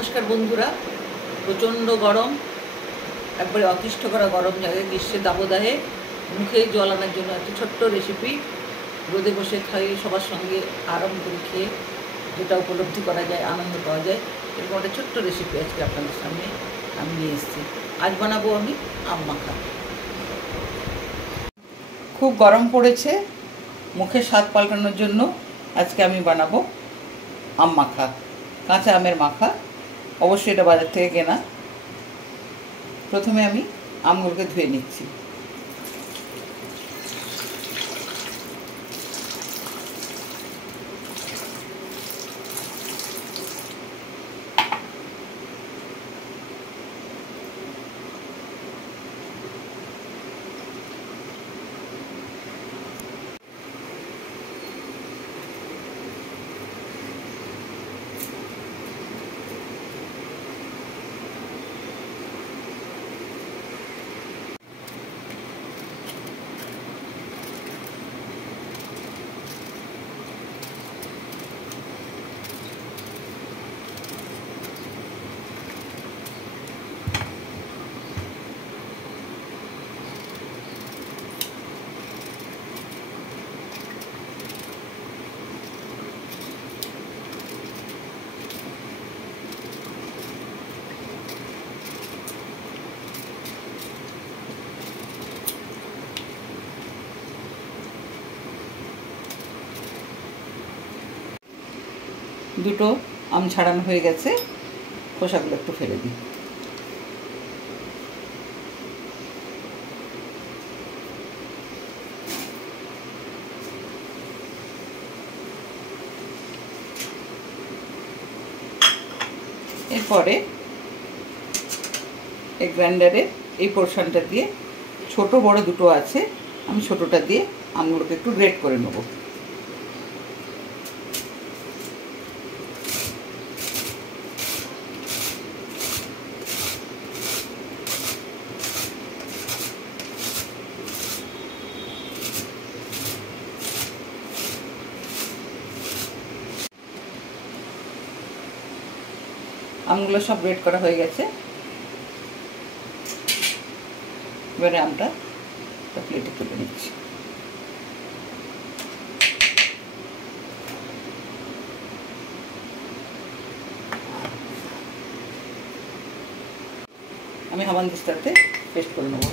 নমস্কার বন্ধুরা। প্রচণ্ড গরম, একবারে অতিষ্ঠ করা গরম জায়গায় গ্রীষ্মের দাবদাহে মুখে জল আনার জন্য একটা ছোট্ট রেসিপি, রোদে বসে খাইয়ে সবার সঙ্গে আরাম করে খেয়ে যেটা উপলব্ধি করা যায়, আনন্দ পাওয়া যায়, এরকম একটা ছোট্ট রেসিপি আজকে আপনাদের সামনে আমি নিয়ে এসেছি। আজ বানাবো আমি আম মাখা। খুব গরম পড়েছে, মুখে স্বাদ পাল্টানোর জন্য আজকে আমি বানাবো আম মাখা, কাঁচা আমের মাখা। অবশ্যই এটা বাজার থেকে কেনা। প্রথমে আমি আমগুলোকে ধুয়ে নিচ্ছি। দুটো আম ছাড়ানো হয়ে গেছে, খোসাগুলো একটু ফেলে দিই। এরপরে এই গ্রাইন্ডারে এই পোর্শনটা দিয়ে, ছোট বড় দুটো আছে, আমি ছোটোটা দিয়ে আমগুলোকে একটু গ্রেট করে নেব। আমগুলো সব গ্রেট করা হয়ে গেছে। এবারে আমটা প্লেটে তুলে নিচ্ছি। আমি হামানদিস্তাতে পেস্ট করে নেব।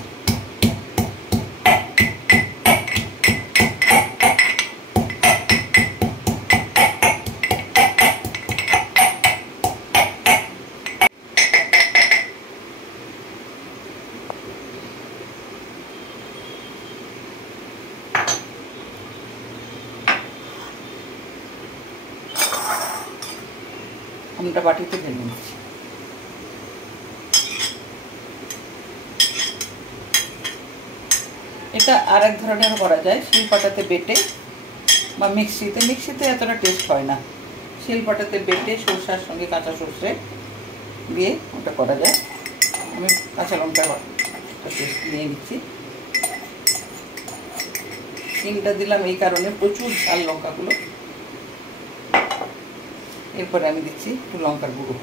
আমটা বাটিতে ঢেলে নিচ্ছি। এটা আর এক ধরনের করা যায়, শিলপাটাতে বেটে বা মিক্সিতে এতটা টেস্ট হয় না। শিলপাটাতে বেটে সরষার সঙ্গে কাঁচা সর্ষে দিয়ে ওটা করা যায়। আমি কাঁচা লঙ্কা পেস্ট নিয়ে নিচ্ছি। চিনিটা দিলাম এই কারণে, প্রচুর ঝাল লঙ্কাগুলো। এরপরে আমি দিচ্ছি একটু লঙ্কার গুঁড়ো,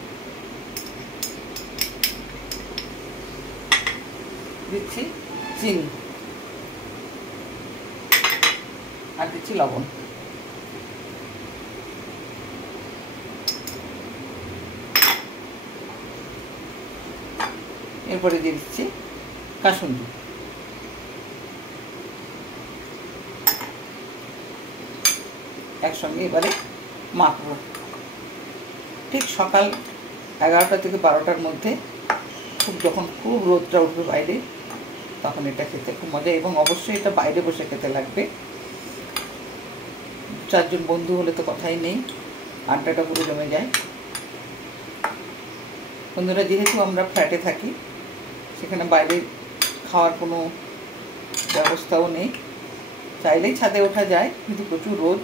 দিচ্ছি চিনি, আর দিচ্ছি লবণ। এরপরে দিয়ে দিচ্ছি কাসুন্দি। একসঙ্গে এবারে মাখবো। ঠিক সকাল 11টা থেকে 12টার মধ্যে, যখন খুব রোদটা উঠবে বাইরে, তখন এটা খেতে খুব মজা। এবং অবশ্যই এটা বাইরে বসে খেতে লাগবে। 4জন বন্ধু হলে তো কথাই নেই, আড্ডাটা পুরো জমে যায়। বন্ধুরা, যেহেতু আমরা ফ্ল্যাটে থাকি, সেখানে বাইরে খাওয়ার কোনো ব্যবস্থাও নেই। চাইলেই ছাদে ওঠা যায়, কিন্তু প্রচুর রোদ।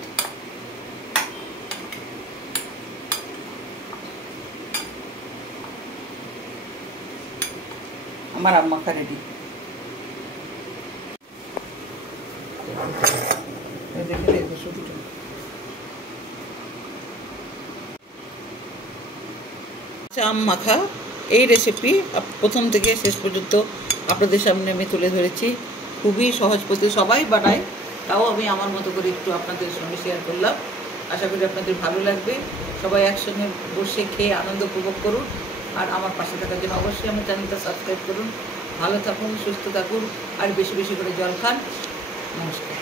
আমার আম মাখা রেডি। দেখে দেখবো শুধু আম মাখা এই রেসিপি প্রথম থেকে শেষ পর্যন্ত আপনাদের সামনে আমি তুলে ধরেছি। খুবই সহজ পদ্ধতি, সবাই বানায়, তাও আমি আমার মতো করে একটু আপনাদের সঙ্গে শেয়ার করলাম। আশা করি আপনাদের ভালো লাগবে। সবাই একসঙ্গে বসে খেয়ে আনন্দ উপভোগ করুন। আর আমার পাশে থাকার জন্য অবশ্যই আমার চ্যানেলটা সাবস্ক্রাইব করুন। ভালো থাকুন, সুস্থ থাকুন, আর বেশি বেশি করে জল খান। নমস্কার।